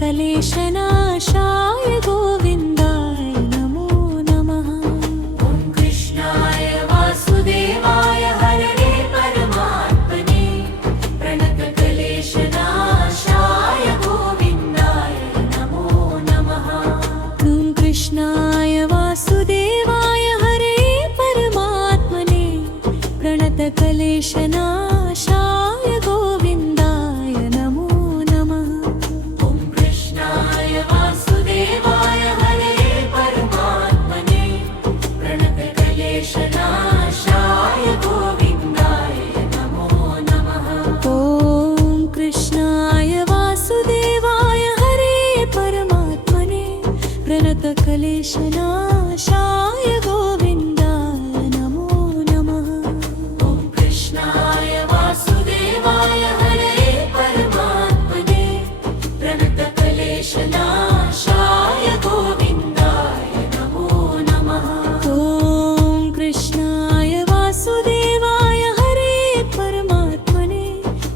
क्लेशनाशाय गोविन्दाय नमो नमः। ॐ कृष्णाय वासुदेवाय हरये परमात्मने प्रणतक्लेशनाशाय गोविन्दाय नमो नमः। ॐ कृष्णाय वासुदेवाय हरये परमात्मने प्रणतक्लेशनाशाय गोविन्दाय नमो नमः। ॐ कृष्णाय वासुदेवाय हरये परमात्मने प्रणतक्लेशनाशाय गोविन्दाय नमो नमः। ॐ कृष्णाय वासुदेवाय हरये परमात्मने प्रणतक्लेशनाशाय गोविन्दाय नमो नमः। ॐ कृष्णाय वासुदेवाय हरये परमात्मने प्रणतक्लेशनाशाय गोविन्दाय नमो नमः। ॐ कृष्णाय वासुदेवाय हरये परमात्मने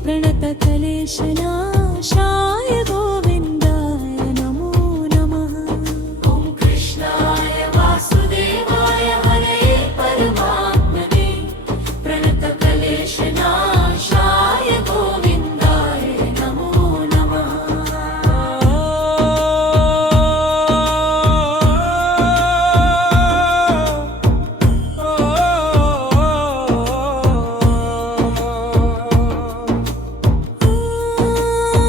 प्रणतक्लेशनाशाय गोविन्दाय नमो नमः। ॐ कृष्णाय वासुदेवाय हरये परमात्मने प्रणतक्लेशनाशाय गोविन्दाय नमो नमः। ॐ कृष्णाय वासुदेवाय हरये परमात्मने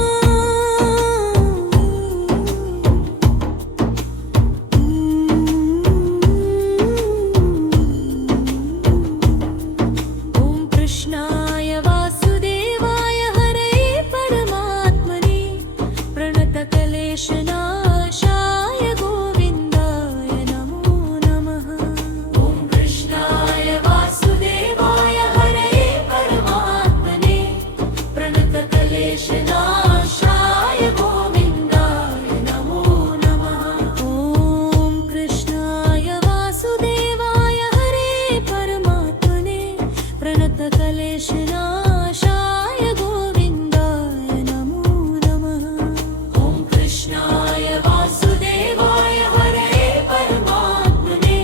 प्रणतक्लेशनाशाय गोविन्दाय नमो नमः। ॐ कृष्णाय वासुदेवाय हरये परमात्मने प्रणतक्लेशनाशाय गोविन्दाय नमो नमः। ॐ कृष्णाय वासुदेवाय हरये परमात्मने प्रणतक्लेशनाशाय गोविन्दाय नमो नमः। ॐ कृष्णाय वासुदेवाय हरये परमात्मने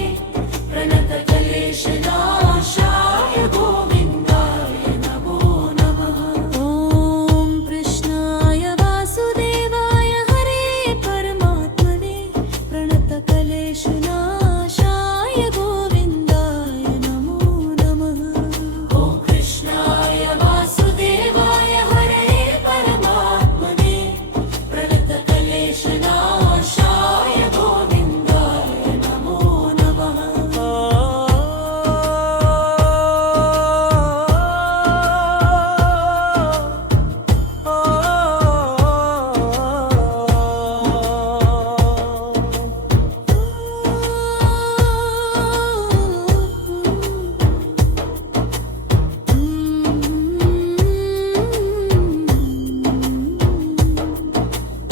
प्रणतक्लेशनाशाय गोविन्दाय नमो नमः। ॐ कृष्णाय वासुदेवाय हरये परमात्मने प्रणतक्लेशनाशाय गोविन्दाय नमो नमः। ॐ कृष्णाय वासुदेवाय हरये परमात्मने प्रणतक्लेशनाशाय गोविन्दाय नमो नमः।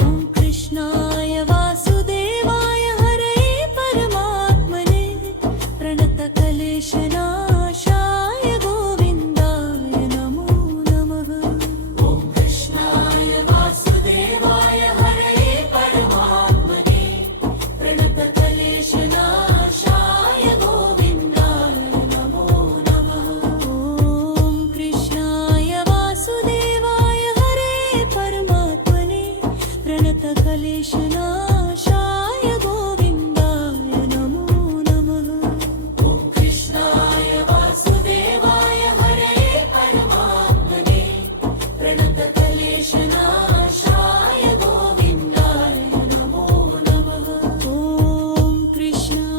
ॐ कृष्णाय वासुदेवाय हरये परमात्मने प्रणतक्लेशनाशाय गोविन्दाय नमो नमः। ॐ कृष्णाय वासुदेवाय हरये परमात्मने प्रणतक्लेशनाशाय गोविन्दाय नमो नमः। ॐ कृष्णाय वासुदेवाय हरये परमात्मने प्रणतक्लेशनाशाय गोविन्दाय नमो नमः। ॐ कृष्णाय वासुदेवाय हरये परमात्मने प्रणतक्लेशनाशाय गोविन्दाय नमो नमः। ॐ कृष्णाय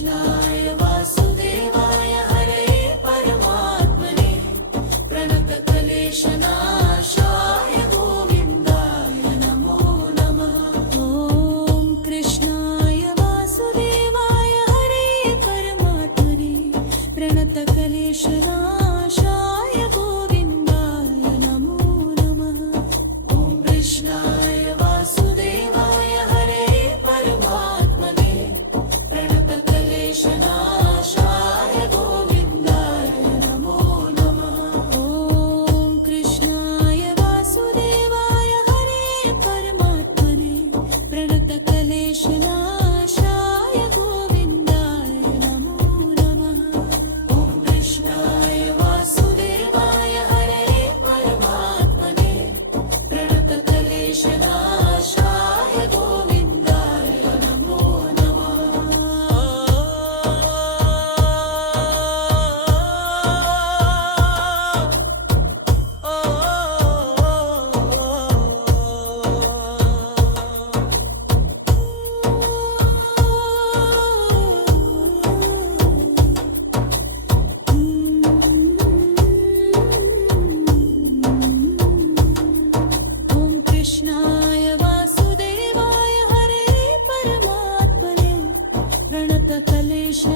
कृष्णाय वासुदेवाय हरे परमात्मने प्रणतक्लेशनाशाय गोविन्दाय नमो नमः ॐ कृष्णाय वासुदेवाय हरे परमात्मने प्रणतक्लेशनाशाय गोविन्दाय नमो नमः ॐ कृष्णाय वासुदेवाय हरे परमात्मने प्रणतक्लेशनाशाय गोविन्दाय नमो नमः ॐ कृष्णाय वासुदेवाय हरे परमात्मने प्रणतक्लेशनाशाय गोविन्दाय नमो नमः ॐ कृष्णाय वासुदेवाय हरे परमात्मने प्रणतक्लेशनाशाय गोविन्दाय नमो ॐ कृष्णाय वासुदेवाय हरे परमात्मने प्रणतक्लेशनाशाय